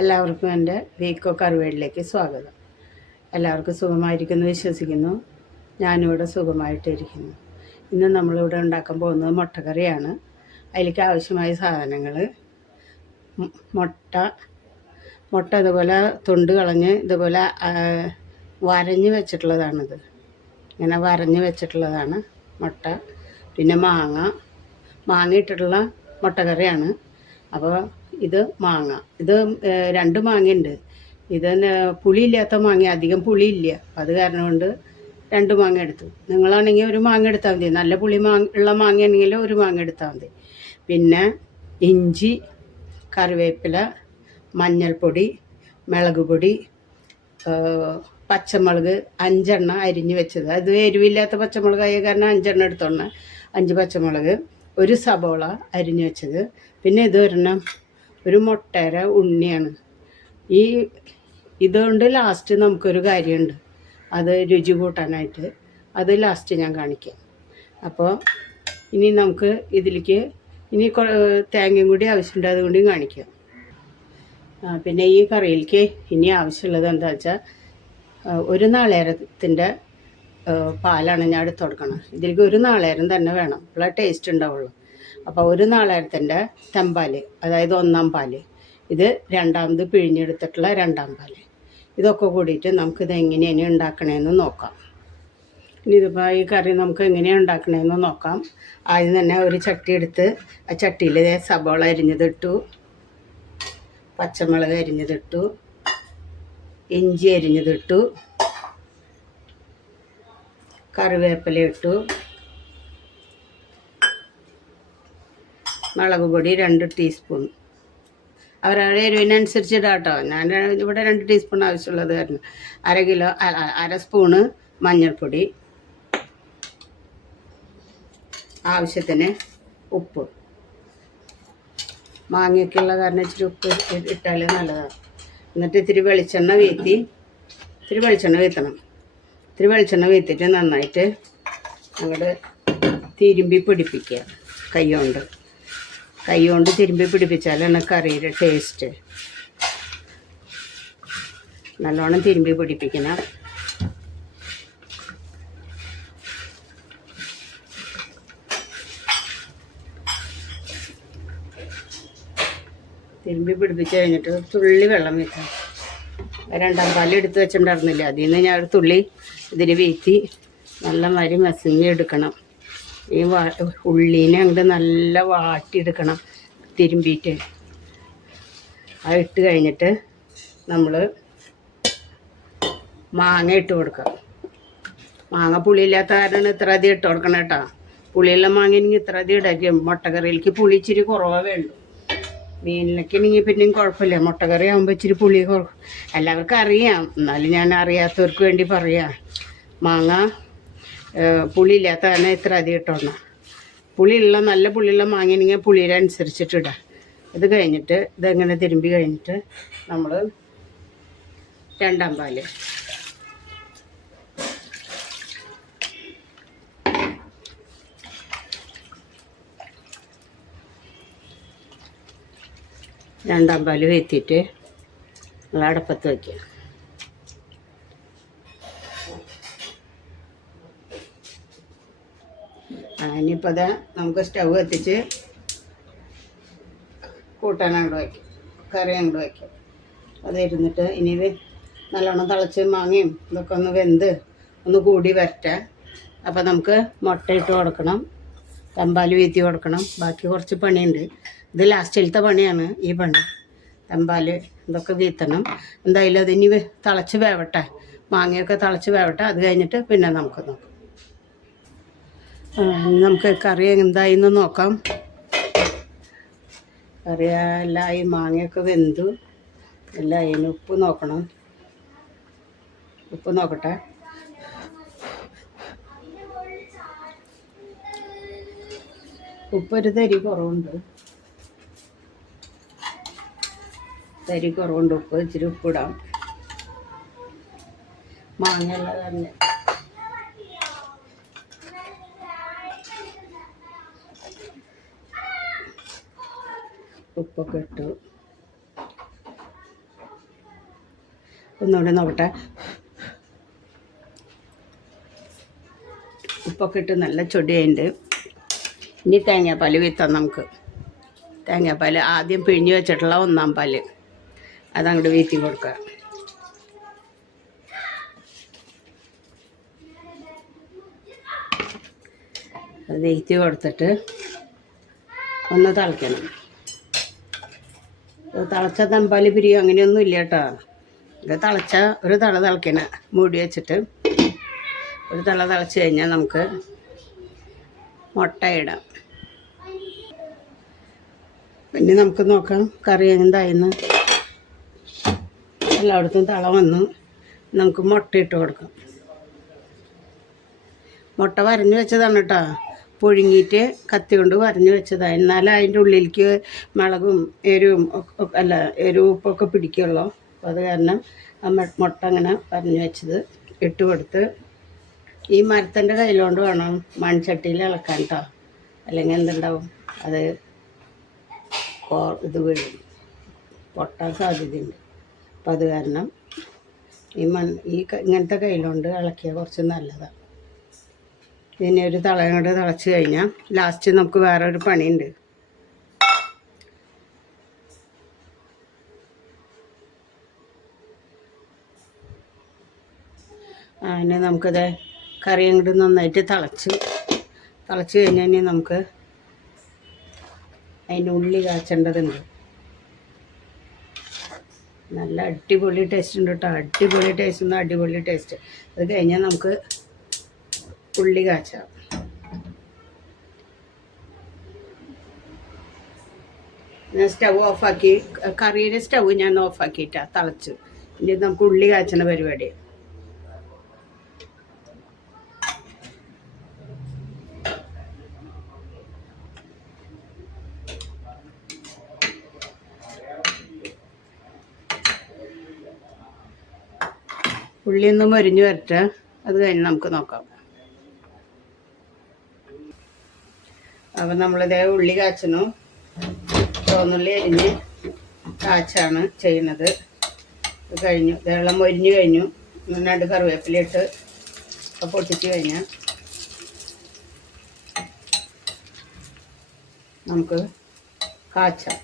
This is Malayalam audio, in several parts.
എല്ലാവർക്കും എൻ്റെ വീക്കോ കറിവേടിലേക്ക് സ്വാഗതം. എല്ലാവർക്കും സുഖമായിരിക്കുന്നു വിശ്വസിക്കുന്നു. ഞാനിവിടെ സുഖമായിട്ടിരിക്കുന്നു. ഇന്ന് നമ്മളിവിടെ ഉണ്ടാക്കാൻ പോകുന്നത് മുട്ടക്കറിയാണ്. അതിലേക്ക് ആവശ്യമായ സാധനങ്ങൾ: മുട്ട ഇതുപോലെ തൊണ്ട് കളഞ്ഞ് ഇതുപോലെ വരഞ്ഞ് വെച്ചിട്ടുള്ളതാണിത്. ഇങ്ങനെ വരഞ്ഞ് വെച്ചിട്ടുള്ളതാണ് മുട്ട. പിന്നെ മാങ്ങ ഇട്ടിട്ടുള്ള മുട്ടക്കറിയാണ്. അപ്പോൾ ഇത് മാങ്ങ, ഇത് 2 മാങ്ങയുണ്ട്. ഇത് പുളിയില്ലാത്ത മാങ്ങ, അധികം പുളിയില്ല. അത് കാരണം കൊണ്ട് 2 മാങ്ങ എടുത്തു. നിങ്ങളാണെങ്കിൽ ഒരു മാങ്ങ എടുത്താൽ മതി. നല്ല പുളി ഉള്ള മാങ്ങയാണെങ്കിൽ ഒരു മാങ്ങ എടുത്താൽ മതി. പിന്നെ ഇഞ്ചി, കറിവേപ്പില, മഞ്ഞൾപ്പൊടി, മുളക് പൊടി, പച്ചമുളക് 5 അരിഞ്ഞ് വെച്ചത്. അത് എരിവില്ലാത്ത പച്ചമുളകായ കാരണം 5 എടുത്തോണ്ട് 5 പച്ചമുളക്, ഒരു സബോള അരിഞ്ഞ് വെച്ചത്. പിന്നെ ഒരു മുട്ടയുടെ ഉണ്ണിയാണ്. ഇതുകൊണ്ട് ലാസ്റ്റ് നമുക്കൊരു കാര്യമുണ്ട്, അത് രുചി കൂട്ടാനായിട്ട്. അത് ലാസ്റ്റ് ഞാൻ കാണിക്കാം. അപ്പോൾ ഇനി നമുക്ക് ഇതിലേക്ക് തേങ്ങയും കൂടി ആവശ്യമുണ്ട്, അതുകൊണ്ടും കാണിക്കാം. പിന്നെ ഈ കറിയിലേക്ക് ഇനി ആവശ്യമുള്ളത് എന്താ വെച്ചാൽ, ഒരു നാളികേരത്തിൻ്റെ പാലാണ് ഞാൻ എടുത്ത് കൊടുക്കണം. ഇതിലേക്ക് ഒരു നാളികേരം തന്നെ വേണം, അപ്പോൾ ടേസ്റ്റ് ഉണ്ടാവുള്ളൂ. അപ്പോൾ ഒരു നാളികേരത്തിൻ്റെ തെമ്പാൽ, അതായത് 1-ാം പാല്, ഇത് 2ാമത് പിഴിഞ്ഞെടുത്തിട്ടുള്ള 2-ാം പാല്, ഇതൊക്കെ കൂടിയിട്ട് നമുക്കിത് എങ്ങനെയാണ് ഉണ്ടാക്കണതെന്ന് നോക്കാം. ഇനി ഇതിപ്പോൾ ഈ കറി നമുക്ക് എങ്ങനെയാണ് ഉണ്ടാക്കണതെന്ന് നോക്കാം. ആദ്യം തന്നെ ഒരു ചട്ടി എടുത്ത് ആ ചട്ടിയിൽ സബോള അരിഞ്ഞതിട്ടു, പച്ചമുളക് അരിഞ്ഞതിട്ടു, ഇഞ്ചി അരിഞ്ഞതിട്ടു, കറിവേപ്പില ഇട്ടു, മുളക് പൊടി 2 ടീസ്പൂൺ. അവരവരുടെ എരിവിനനുസരിച്ച് ഇടാം കേട്ടോ. ഞാൻ ഇവിടെ 2 ടീസ്പൂൺ ആവശ്യമുള്ളത് കാരണം. അര സ്പൂണ് മഞ്ഞൾപ്പൊടി, ആവശ്യത്തിന് ഉപ്പ്. മാങ്ങയൊക്കെയുള്ള കാരണം ഇച്ചിരി ഉപ്പ് ഇട്ടാൽ നല്ലതാണ്. എന്നിട്ട് ഇത്തിരി വെളിച്ചെണ്ണ വീഴ്ത്തണം. ഇത്തിരി വെളിച്ചെണ്ണ വീഴ്ത്തിയിട്ട് നന്നായിട്ട് അങ്ങോട്ട് തിരുമ്പി പിടിപ്പിക്കുക. കൈ കൊണ്ട് തിരുമ്പി പിടിപ്പിച്ചാലാണ് കറിയുടെ ടേസ്റ്റ്. നല്ലോണം തിരുമ്പി പിടിപ്പിക്കണം. തിരുമ്പി പിടിപ്പിച്ച് കഴിഞ്ഞിട്ട് തുള്ളി വെള്ളം വെക്കണം. 2-ാം പാല് എടുത്ത് വെച്ചിട്ടുണ്ടായിരുന്നില്ല, അതിൽ നിന്ന് ഞാൻ ഒരു തുള്ളി ഇതിന് വീഴ്ത്തി നല്ല മരി മസിഞ്ഞെടുക്കണം. ഈ ഉള്ളീനെ അങ്ങോട്ട് നല്ല വാട്ടിയെടുക്കണം തിരുമ്പിയിട്ട്. അത് ഇട്ട് കഴിഞ്ഞിട്ട് നമ്മൾ മാങ്ങ ഇട്ട് കൊടുക്കാം. മാങ്ങ പുളിയില്ലാത്ത കാരണം ഇത്ര അധികം ഇട്ട് കൊടുക്കണം കേട്ടോ. പുളിയുള്ള മാങ്ങയാണെങ്കിൽ ഇത്ര അധികം ഇടാക്കിയ മുട്ടക്കറിയിലേക്ക് പുളി ഇച്ചിരി കുറവേ വേണ്ടു. മീനിലൊക്കെ ആണെങ്കിൽ പിന്നെയും കുഴപ്പമില്ല. മുട്ടക്കറി ആകുമ്പോൾ ഇച്ചിരി പുളി എല്ലാവർക്കും അറിയാം, എന്നാലും ഞാൻ അറിയാത്തവർക്ക് വേണ്ടി പറയാം. മാങ്ങ പുളിയില്ലാത്ത കാരണം ഇത്ര അധികം ഇട്ടോണം. നല്ല പുളിയുള്ള മാങ്ങയാണെങ്കിൽ പുളിയുടെ അനുസരിച്ചിട്ടിടാം. ഇത് കഴിഞ്ഞിട്ട് ഇതെങ്ങനെ തിരുമ്പി കഴിഞ്ഞിട്ട് നമ്മൾ 2-ാം പാല്, വീഴ്ത്തിയിട്ട് നമ്മൾ അടപ്പത്ത് വയ്ക്കുക. ഇനിയിപ്പോൾ അത് നമുക്ക് സ്റ്റൗ കത്തിച്ച് കൂട്ടാൻ അങ്ങോട്ട് വയ്ക്കും, കറി അങ്ങോട്ട് വയ്ക്കും. അത് ഇരുന്നിട്ട് ഇനി നല്ലോണം തിളച്ച് മാങ്ങയും ഇതൊക്കെ ഒന്ന് വെന്ത് ഒന്ന് കൂടി വരട്ടെ. അപ്പോൾ നമുക്ക് മുട്ട ഇട്ട് കൊടുക്കണം, തെമ്പാൽ വീഴ്ത്തി കൊടുക്കണം. ബാക്കി കുറച്ച് പണിയുണ്ട്. ഇത് ലാസ്റ്റിലത്തെ പണിയാണ് ഈ പണി. തെമ്പാൽ ഇതൊക്കെ വീഴ്ത്തണം. എന്തായാലും അതിനി തിളച്ച് വേവട്ടെ, മാങ്ങയൊക്കെ തിളച്ച് വേവട്ടെ. അത് കഴിഞ്ഞിട്ട് പിന്നെ നമുക്ക് നോക്കാം. നമുക്ക് കറി എന്തായിന്ന് നോക്കാം. കറി എല്ലാം ഈ മാങ്ങയൊക്കെ വെന്തു എല്ലാം അതിന് ഉപ്പ് നോക്കണം. ഉപ്പ് നോക്കട്ടെ. ഉപ്പൊരു തരി കുറവുണ്ട്. ഉപ്പ് ഇച്ചിരി ഉപ്പിടാം. മാങ്ങയുള്ള തന്നെ ഉപ്പൊക്കെ ഇട്ടു. ഒന്നുകൂടി നോക്കട്ടെ. ഉപ്പൊക്കെ ഇട്ട് നല്ല ചൊടിയുണ്ട്. ഇനി തേങ്ങാപ്പാൽ വീത്താം നമുക്ക്. തേങ്ങാപ്പാൽ ആദ്യം പിഴിഞ്ഞ് വെച്ചിട്ടുള്ള 1-ാം പാൽ അതങ്ങോട്ട് വീത്തി കൊടുക്കുക. അത് വീത്തി കൊടുത്തിട്ട് ഒന്ന് തിളയ്ക്കണം. തിളച്ച തമ്പാൽ പിരിയും അങ്ങനെയൊന്നും ഇല്ല കേട്ടോ. ഇത് തിളച്ച ഒരു തള തിളയ്ക്കണം. മൂടി വെച്ചിട്ട് ഒരു തള തിളച്ച് കഴിഞ്ഞാൽ നമുക്ക് മുട്ട ഇടാം. പിന്നെ നമുക്ക് നോക്കാം കറി എന്തായെന്ന്. എല്ലായിടത്തും തള വന്നു. നമുക്ക് മുട്ട ഇട്ട് കൊടുക്കാം. മുട്ട വരഞ്ഞ് വെച്ചതാണ് കേട്ടോ. പുഴുങ്ങിയിട്ട് കത്തി കൊണ്ട് വരഞ്ഞ് വെച്ചതാണ്. എന്നാലും അതിൻ്റെ ഉള്ളിലേക്ക് മുളകും എരിവും എരിവും ഉപ്പൊക്കെ പിടിക്കുള്ളൂ. അപ്പോൾ അത് കാരണം ആ മുട്ട അങ്ങനെ വരഞ്ഞ് വെച്ചത് ഇട്ട് കൊടുത്ത് ഈ മരത്തിൻ്റെ കയ്യിലോണ്ട് വേണം മൺചട്ടിയിൽ ഇളക്കാൻ കേട്ടോ. അല്ലെങ്കിൽ എന്തുണ്ടാവും, അത് ഇത് വീഴും, പൊട്ടാൻ സാധ്യതയുണ്ട്. അപ്പം അത് കാരണം ഇങ്ങനത്തെ കയ്യിലോണ്ട് ഇളക്കിയാൽ കുറച്ച് നല്ലതാണ്. പിന്നെ ഒരു തളയോട് തിളച്ച് കഴിഞ്ഞാൽ ലാസ്റ്റ് നമുക്ക് വേറെ ഒരു പണിയുണ്ട്. അതിന് നമുക്കത് കറി അങ്ങോട്ട് നന്നായിട്ട് തിളച്ച് കഴിഞ്ഞാൽ ഇനി നമുക്ക് അതിൻ്റെ ഉള്ളി കാച്ചേണ്ടതുണ്ട്. നല്ല അടിപൊളി ടേസ്റ്റ് ഉണ്ട് കേട്ടോ. അടിപൊളി ടേസ്റ്റ്. അത് കഴിഞ്ഞാൽ നമുക്ക് ഉള്ളി കാച്ചാം. ഞാൻ സ്റ്റവ് ഓഫാക്കി, കറിയുടെ സ്റ്റവ് ഞാൻ ഓഫാക്കിയിട്ടാണ് തിളച്ച്. ഇനി നമുക്ക് ഉള്ളി കാച്ചുന്ന പരിപാടി. ഉള്ളി ഒന്ന് മൊരിഞ്ഞ് വരട്ടെ. അത് കഴിഞ്ഞ് നമുക്ക് നോക്കാം. അപ്പം നമ്മളിതേ ഉള്ളി കാച്ചണു. ചുവന്നുള്ളി അരിഞ്ഞ് കാച്ചാണ് ചെയ്യുന്നത്. ഇത് കഴിഞ്ഞു. വെള്ളം മൊരിഞ്ഞ് കഴിഞ്ഞു. 2 കറിവേപ്പിലയിട്ട് പൊട്ടിച്ച് കഴിഞ്ഞാൽ നമുക്ക് കാച്ചാം.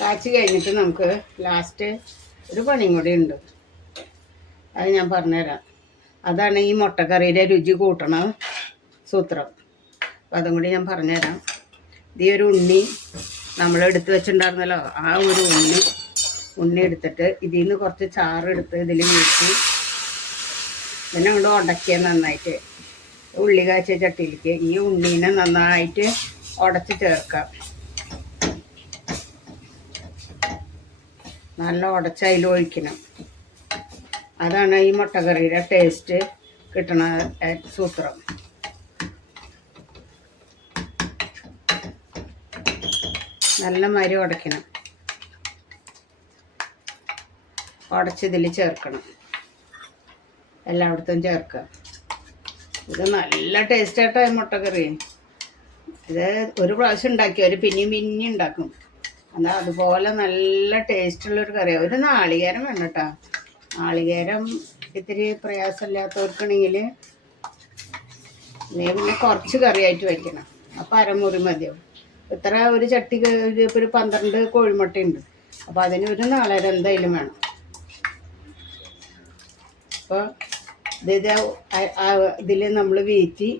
കാച്ചി കഴിഞ്ഞിട്ട് നമുക്ക് ലാസ്റ്റ് ഒരു പണിയും കൂടി ഉണ്ട്. അത് ഞാൻ പറഞ്ഞുതരാം. അതാണ് ഈ മുട്ടക്കറിയുടെ രുചി കൂട്ടണ സൂത്രം. അപ്പം അതും കൂടി ഞാൻ പറഞ്ഞുതരാം. ഈ ഒരു ഉണ്ണി നമ്മളെടുത്ത് വെച്ചിട്ടുണ്ടായിരുന്നല്ലോ, ആ ഒരു ഉണ്ണി എടുത്തിട്ട് ഇതിൽ നിന്ന് കുറച്ച് ചാറെടുത്ത് ഇതിൽ വീഴ്ത്തി പിന്നെ അങ്ങോട്ട് ഉടക്കിയ നന്നായിട്ട് ഉള്ളി കാച്ചിയ ചട്ടിയിലേക്ക് ഈ ഉണ്ണീനെ നന്നായിട്ട് ഉടച്ച് ചേർക്കാം. നല്ല ഉടച്ച് അതിൽ ഒഴിക്കണം. അതാണ് ഈ മുട്ടക്കറിയുടെ ടേസ്റ്റ് കിട്ടണ സൂത്രം. നല്ല മാതിരി ഉടയ്ക്കണം. ഉടച്ചിതിൽ ചേർക്കണം. എല്ലായിടത്തും ചേർക്കുക. ഇത് നല്ല ടേസ്റ്റ് ആയിട്ടോ ഈ മുട്ടക്കറി. ഇത് ഒരു പ്രാവശ്യം ഉണ്ടാക്കിയവർ പിന്നെയും ഉണ്ടാക്കും. എന്നാൽ അതുപോലെ നല്ല ടേസ്റ്റുള്ളൊരു കറിയാണ്. ഒരു നാളികേരം വേണം കേട്ടോ. നാളികേരം ഇത്തിരി പ്രയാസമില്ലാത്തവർക്കാണെങ്കിൽ പിന്നെ കുറച്ച് കറിയായിട്ട് വയ്ക്കണം. അപ്പോൾ അരമുറി മതിയാവും. ഇത്ര ഒരു ചട്ടിക്ക് ഒരു 12 കോഴിമുട്ടയുണ്ട്. അപ്പോൾ അതിന് ഒരു നാളികേരം എന്തായാലും വേണം. അപ്പോൾ ഇതിൽ നമ്മൾ വീറ്റി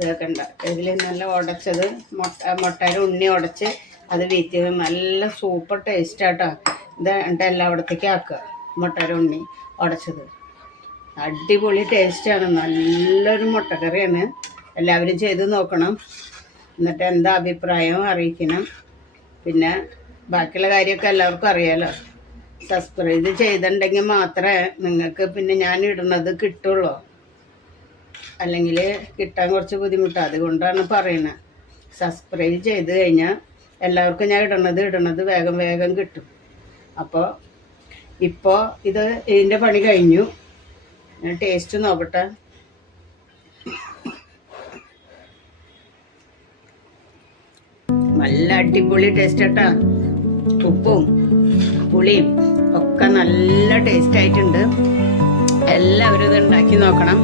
ഇതൊക്കെയുണ്ട്. ഇതിൽ നല്ല ഉടച്ചത് മുട്ടയുടെ ഉണ്ണി ഉടച്ച് അത് വീറ്റി നല്ല സൂപ്പർ ടേസ്റ്റാട്ടോ. ഇത് എന്നിട്ട് എല്ലായിടത്തേക്കും ആക്കുക. മുട്ടയുടെ ഉണ്ണി ഉടച്ചത് അടിപൊളി ടേസ്റ്റാണ്. നല്ലൊരു മുട്ടക്കറിയാണ്. എല്ലാവരും ചെയ്ത് നോക്കണം. എന്നിട്ട് എന്താ അഭിപ്രായം അറിയിക്കണം. പിന്നെ ബാക്കിയുള്ള കാര്യമൊക്കെ എല്ലാവർക്കും അറിയാമല്ലോ. സബ്സ്ക്രൈബ് ചെയ്തിട്ടുണ്ടെങ്കിൽ മാത്രമേ നിങ്ങൾക്ക് പിന്നെ ഞാൻ ഇടുന്നത് കിട്ടുള്ളൂ. അല്ലെങ്കിൽ കിട്ടാൻ കുറച്ച് ബുദ്ധിമുട്ടാണ്. അതുകൊണ്ടാണ് പറയുന്നത്. സബ്സ്ക്രൈബ് ചെയ്ത് കഴിഞ്ഞാൽ എല്ലാവർക്കും ഞാൻ ഇടണത് വേഗം കിട്ടും. അപ്പോൾ ഇതിൻ്റെ പണി കഴിഞ്ഞു. ഞാൻ ടേസ്റ്റ് നോക്കട്ടെ. നല്ല അടിപൊളി ടേസ്റ്റ് കേട്ടാ. ഉപ്പും പുളിയും ഒക്കെ നല്ല ടേസ്റ്റ് ആയിട്ടുണ്ട്. എല്ലാവരും ഇത് ഉണ്ടാക്കി നോക്കണം.